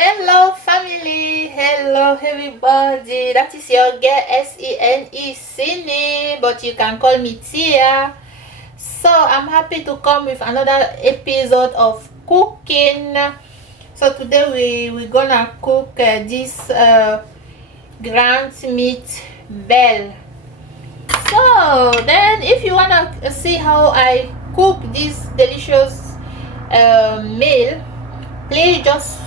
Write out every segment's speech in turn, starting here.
Hello family, hello everybody, that is your girl Sene Cine, but you can call me Tia. So I'm happy to come with another episode of cooking. So today we're gonna cook this ground meat ball. So then if you wanna see how I cook this delicious meal, please just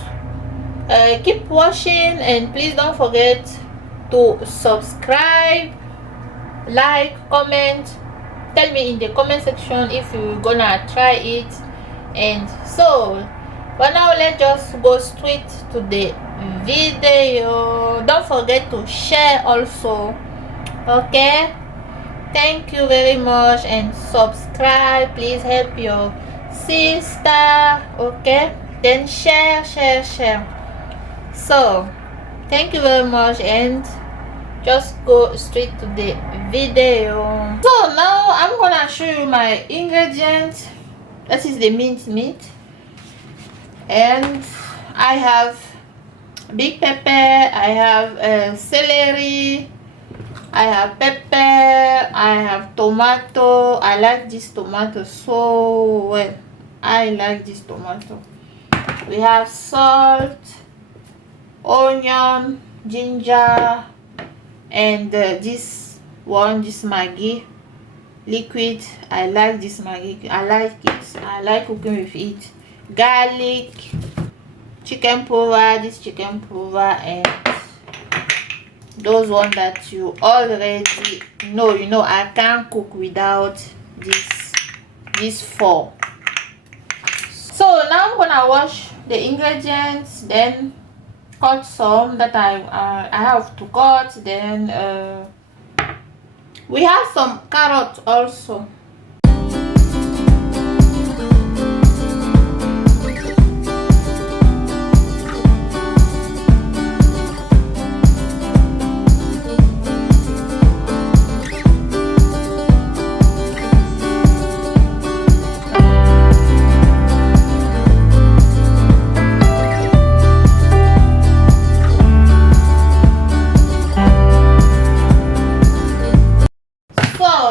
keep watching, and please don't forget to subscribe, like, comment, tell me in the comment section if you're gonna try it. And so but now let's just go straight to the video. Don't forget to share also, okay? Thank you very much, and subscribe, please help your sister, okay? Then share. So thank you very much, and just go straight to the video. So now I'm gonna show you my ingredients. That is the minced meat, and I have big pepper, I have celery, I have pepper, I have tomato. I like this tomato so well. I like this tomato. We have salt, onion, ginger, and this Maggi liquid. I like this Maggi. I like it. I like cooking with it. Garlic, chicken powder, this chicken powder, and those ones that you already know. You know I can't cook without this four. So now I'm gonna wash the ingredients, then cut some that I have to cut. Then we have some carrots also.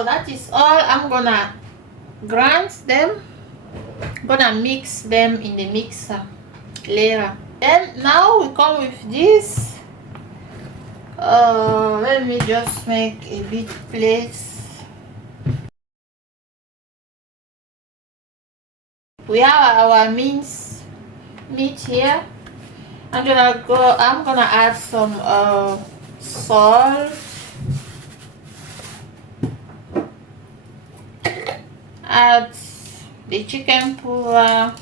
That is all. I'm gonna grind them, gonna mix them in the mixer later. Then now we come with this. Let me just make a big plate. We have our minced meat here. I'm gonna add some salt, add the chicken powder,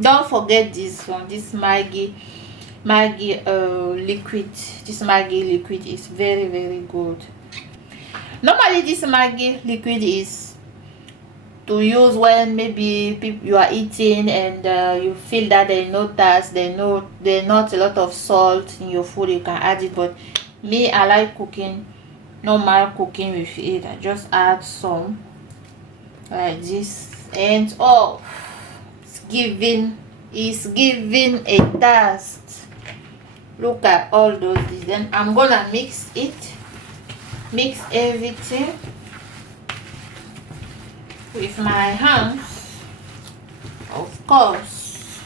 don't forget this one, this Maggi liquid. This Maggi liquid is very good. Normally this Maggi liquid is to use when maybe you are eating and you feel that there's no taste, there's not a lot of salt in your food. You can add it, but me, I like cooking, normal cooking with it. I just add some like this, and oh, it's giving a taste. Look at all those. Then I'm gonna mix everything with my hands, of course.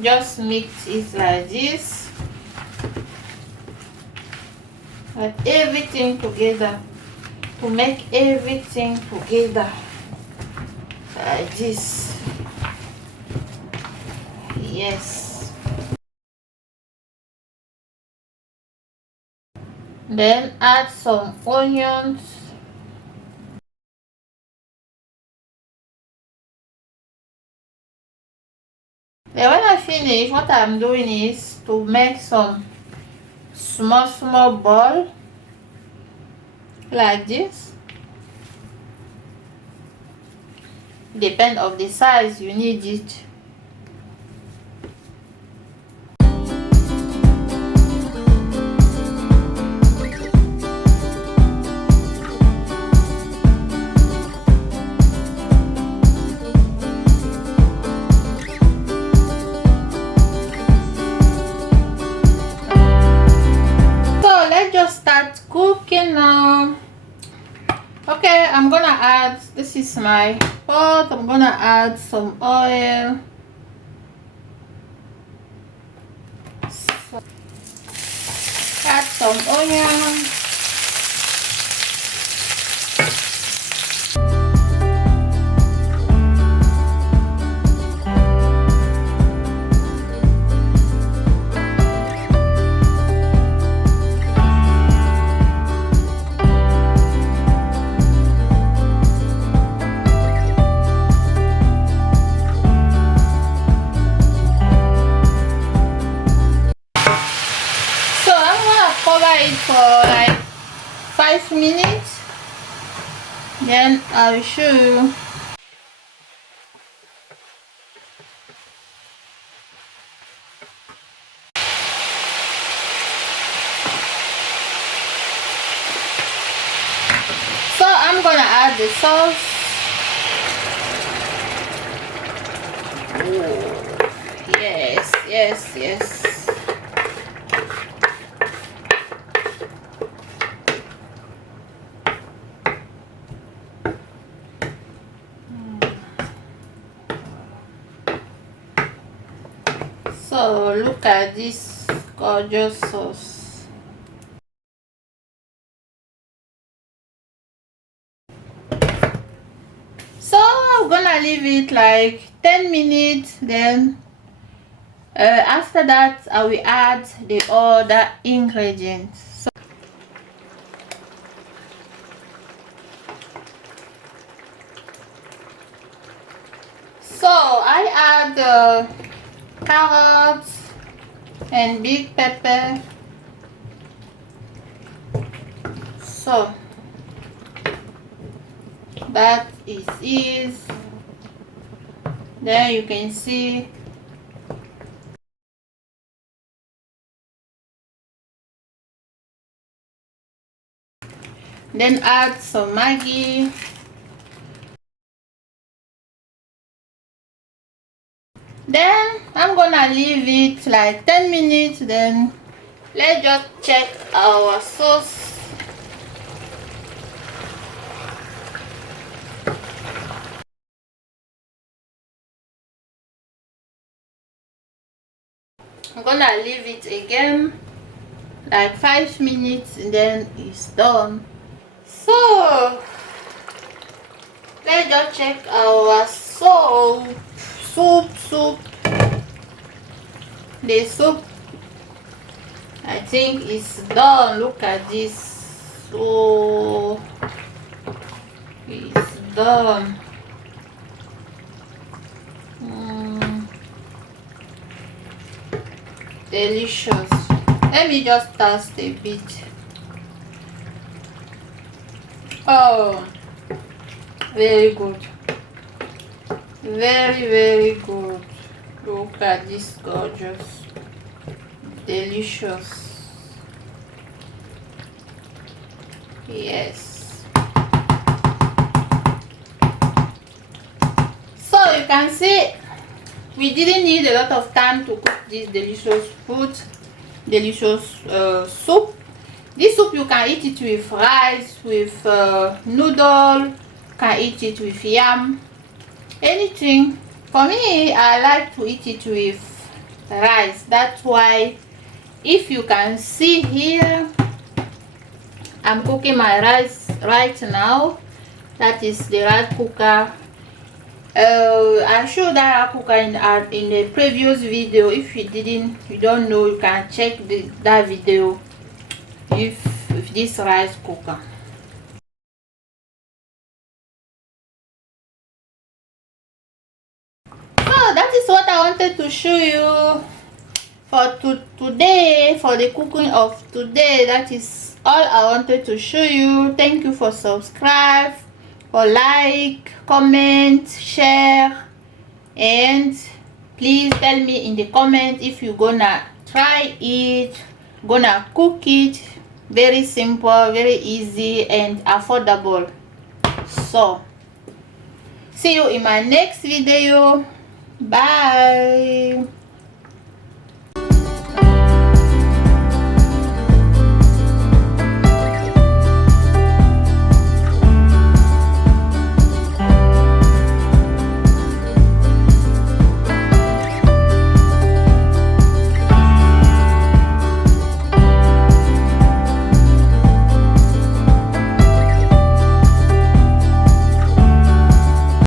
Just mix it like this, like everything together, to make everything together like this. Yes. Then add some onions. Then when I finish, what I'm doing is to make some small ball like this. Depend of the size you need it. cooking now. Okay, I'm gonna add, this is my pot, I'm gonna add some oil. So, add some onion. Cover it for like 5 minutes, then I'll show you. So I'm gonna add the sauce. Ooh, yes, yes, yes. So look at this gorgeous sauce. So I'm gonna leave it like 10 minutes, then after that I will add the other ingredients. So I add carrots and big pepper. So that is there, you can see. Then add some Maggi. Then I'm gonna leave it like 10 minutes, then let's just check our sauce. I'm gonna leave it again like 5 minutes, and then it's done. So let's just check our soup. The soup, I think it's done. Look at this. So it's done. Delicious. Let me just taste a bit. Oh, very good, very good. Look at this gorgeous, delicious. Yes. So you can see we didn't need a lot of time to cook this delicious food, delicious soup. This soup, you can eat it with rice, with noodle, you can eat it with yam, anything. For me, I like to eat it with rice. That's why, if you can see here, I'm cooking my rice right now. That is the rice cooker. I showed that cooker in the previous video. If you don't know, you can check that video with this rice cooker. So that is what I wanted to show you for today, for the cooking of today. That is all I wanted to show you. Thank you for subscribe, for like, comment, share, and please tell me in the comment if you're gonna try it, gonna cook it. Very simple, very easy, and affordable. So see you in my next video. Bye.